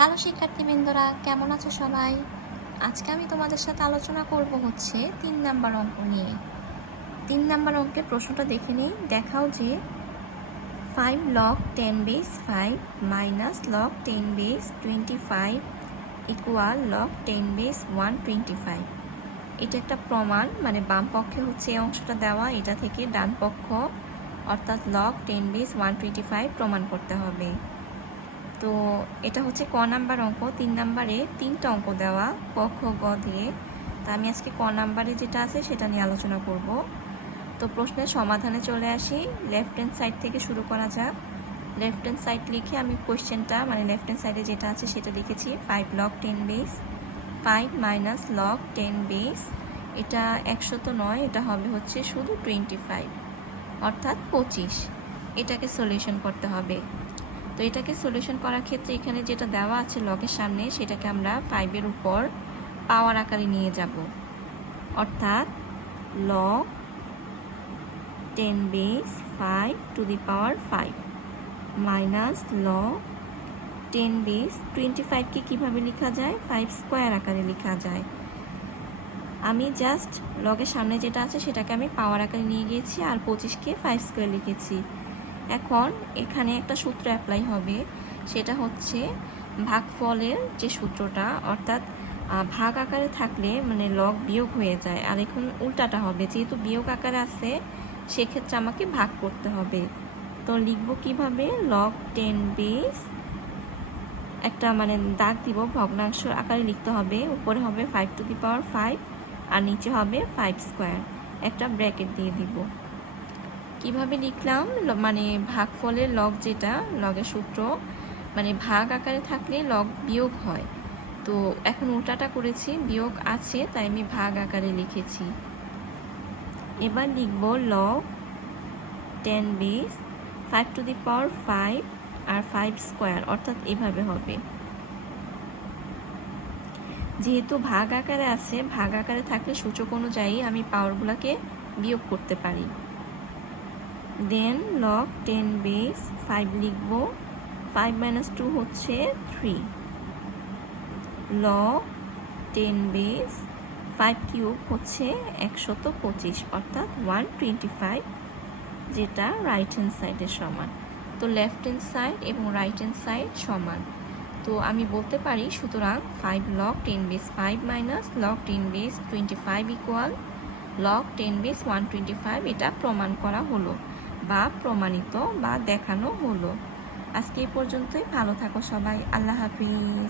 Hello শিক্ষার্থীবৃন্দরা, কেমন আছো সবাই? আজকে আমি তোমাদের সাথে আলোচনা করব হচ্ছে 3 নাম্বার অঙ্ক নিয়ে। 3 নাম্বার অঙ্কের প্রশ্নটা দেখে নিই। দেখাও যে 5 log 10 base 5 minus log 10 base 25 equal log 10 base 125। এটা একটা প্রমাণ, মানে বাম পক্ষে হচ্ছে এই অংশটা দেওয়া, এটা থেকে ডান পক্ষ অর্থাৎ log 10 base 125 প্রমাণ করতে হবে। তো এটা হচ্ছে ক নাম্বার অঙ্ক। 3 নাম্বারে 3টা অঙ্ক দেওয়া, ক খ গ দিয়ে। তা আমি আজকে ক নাম্বারে যেটা আছে সেটা নিয়ে আলোচনা করব। তো প্রশ্নের সমাধানে চলে আসি। লেফট হ্যান্ড সাইড থেকে শুরু করা যাক। লেফট হ্যান্ড সাইড লিখে আমি কোয়েশ্চেনটা, মানে লেফট হ্যান্ড সাইডে যেটা আছে সেটা লিখেছি 5 log 10 base 5 minus log 10 base, এটা 100 তো নয়, এটা হবে হচ্ছে শুধু 25 অর্থাৎ 25। এটাকে সলিউশন করতে হবে। তো এটাকে সলিউশন করার ক্ষেত্রে এখানে যেটা দেওয়া আছে লগের সামনে, সেটাকে আমরা 5-এর উপর পাওয়ার আকারে নিয়ে যাব, অর্থাৎ log 10 base 5 to the power 5 minus log 10 base 25কে কীভাবে লেখা যায়? 5 স্কোয়ার আকারে লেখা যায়। আমি জাস্ট লগের সামনে যেটা আছে সেটাকে আমি পাওয়ার আকারে নিয়ে গিয়েছি, আর 25কে 5 স্কোয়ার লিখেছি। এখন এখানে একটা সূত্র অ্যাপ্লাই হবে, সেটা হচ্ছে ভাগফলের যে সূত্রটা, অর্থাৎ ভাগ আকারে থাকলে মানে লগ বিয়োগ হয়ে যায়, আর এখন উল্টাটা হবে, যেহেতু বিয়োগ আকারে আছে সেক্ষেত্রে আমাকে ভাগ করতে হবে। তো লিখব কিভাবে? log 10 base, একটা মানে দাগ দিব, ভগ্নাংশ আকারে লিখতে হবে। উপরে হবে 5 to the power 5 আর নিচে হবে 5 স্কোয়ার, একটা ব্র্যাকেট দিয়ে দিব। কিভাবে লিখলাম? মানে ভাগফলের লগ, যেটা লগের সূত্র, মানে ভাগ আকারে থাকলে লগ বিয়োগ হয়। তো এখন উল্টাটা করেছি, বিয়োগ আছে তাই আমি ভাগ আকারে লিখেছি। এবার লিখব log 10 base 5 to the power 5 আর 5 স্কোয়ার, অর্থাৎ এভাবে হবে। যেহেতু ভাগ আকারে আছে, ভাগ আকারে থাকলে সূচক অনুযায়ী আমি পাওয়ারগুলোকে বিয়োগ করতে পারি। দেন log 10 base 5 লিখব, 5 minus 2 হচ্ছে 3, log 10 base 5 কিউব হচ্ছে 125 অর্থাৎ 125, যেটা রাইট হ্যান্ড সাইডের সমান। তো লেফট হ্যান্ড সাইড এবং রাইট হ্যান্ড সাইড সমান। তো আমি বলতে পারি সুতরাং 5 log 10 base 5 minus log 10 base 25 equal log 10 base 125। এটা প্রমাণ করা হলো বা প্রমাণিত বা দেখানো হলো। আজকে এই পর্যন্তই। ভালো থাকো সবাই। আল্লাহ হাফিজ।